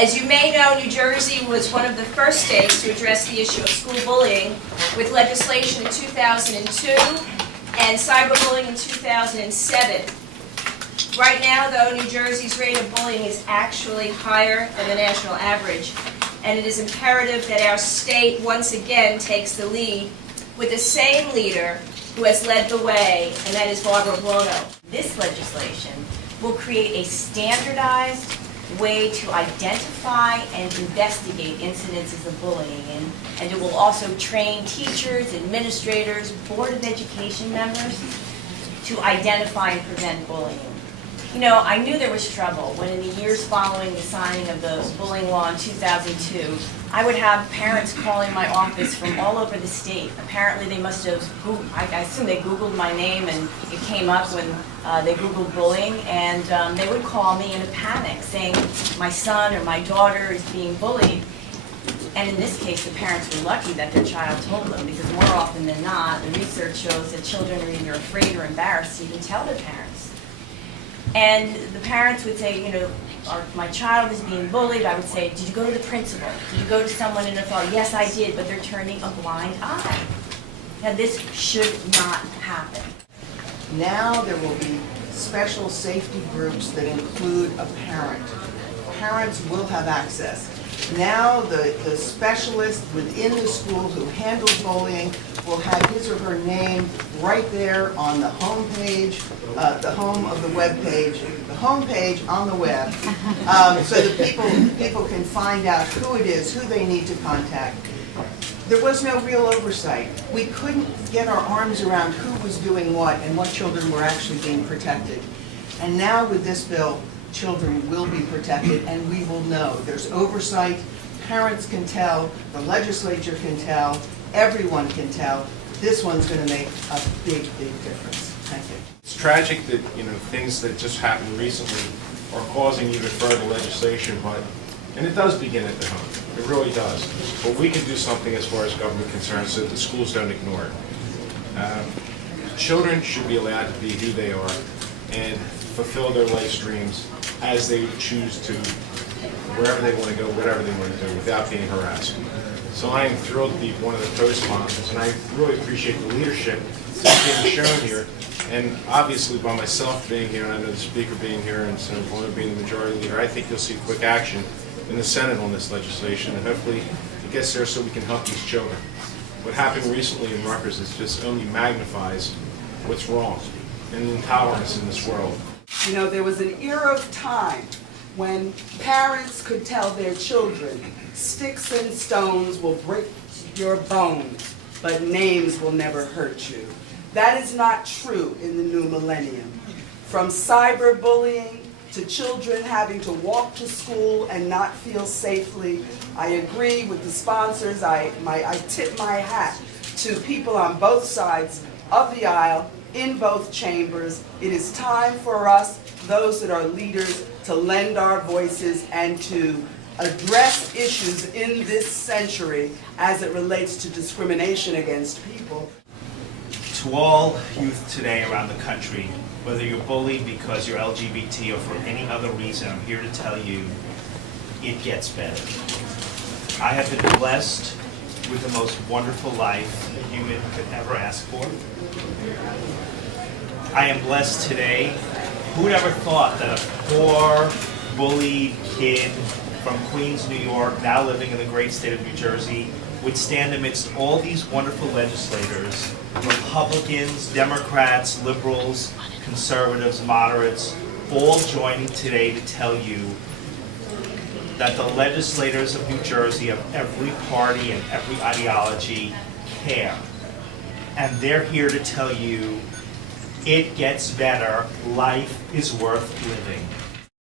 As you may know, New Jersey was one of the first states to address the issue of school bullying with legislation in 2002 and cyberbullying in 2007. Right now, though, New Jersey's rate of bullying is actually higher than the national average, and it is imperative that our state once again takes the lead with the same leader who has led the way, and that is Barbara Buono. This legislation will create a standardized way to identify and investigate incidences of bullying, and it will also train teachers, administrators, Board of Education members to identify and prevent bullying. You know, I knew there was trouble when in the years following the signing of the bullying law in 2002, I would have parents calling my office from all over the state. Apparently they must have, I assume they Googled my name and it came up when they Googled bullying, and they would call me in a panic saying my son or my daughter is being bullied. And in this case, the parents were lucky that their child told them, because more often than not, the research shows that children are either afraid or embarrassed to even tell their parents. And the parents would say, you know, my child is being bullied. I would say, did you go to the principal? Did you go to someone in authority? Yes, I did, but they're turning a blind eye. Now, this should not happen. Now there will be special safety groups that include a parent. Parents will have access. Now the specialist within the school who handles bullying will have his or her name right there on the home page, the home of the web page, the home page on the web, so that people can find out who it is, who they need to contact. There was no real oversight. We couldn't get our arms around who was doing what and what children were actually being protected. And now with this bill, children will be protected, and we will know. There's oversight. Parents can tell. The legislature can tell. Everyone can tell. This one's going to make a big, big difference. Thank you. It's tragic that, you know, things that just happened recently are causing even further legislation, and it does begin at the home. It really does. But we can do something as far as government concerns so that the schools don't ignore it. Children should be allowed to be who they are and fulfill their life dreams as they choose to, wherever they want to go, whatever they want to do, without being harassed. So I am thrilled to be one of the co-sponsors, and I really appreciate the leadership that's being shown here, and obviously by myself being here, and I know the Speaker being here, and Senator Buono being the majority leader, I think you'll see quick action in the Senate on this legislation, and hopefully it gets there so we can help these children. What happened recently in Rutgers is just only magnifies what's wrong and the intolerance in this world. You know, there was an era of time when parents could tell their children, sticks and stones will break your bones, but names will never hurt you. That is not true in the new millennium. From cyberbullying to children having to walk to school and not feel safely, I agree with the sponsors. I tip my hat to people on both sides of the aisle, in both chambers. It is time for us, those that are leaders, to lend our voices and to address issues in this century as it relates to discrimination against people. To all youth today around the country, whether you're bullied because you're LGBT or for any other reason, I'm here to tell you it gets better. I have been blessed with the most wonderful life a human could ever ask for. I am blessed today. Who would ever thought that a poor, bullied kid from Queens, New York, now living in the great state of New Jersey, would stand amidst all these wonderful legislators, Republicans, Democrats, liberals, conservatives, moderates, all joining today to tell you that the legislators of New Jersey, of every party and every ideology, care. And they're here to tell you it gets better. Life is worth living.